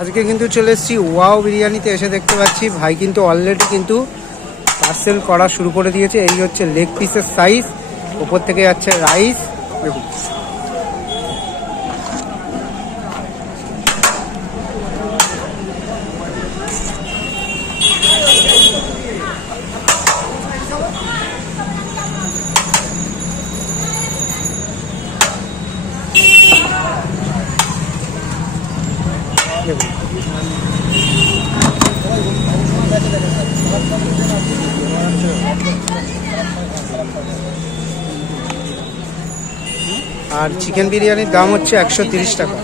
আজকে কিন্তু চলে এসেছি ওয়াও বিরিয়ানিতে। এসে দেখতে পাচ্ছি ভাই কিন্তু অলরেডি কিন্তু পার্সেল করা শুরু করে দিয়েছে। এই হচ্ছে লেগ পিসের সাইজ, উপর থেকে যাচ্ছে রাইস। দেখুন আর চিকেন বিরিয়ানির দাম হচ্ছে 130 টাকা।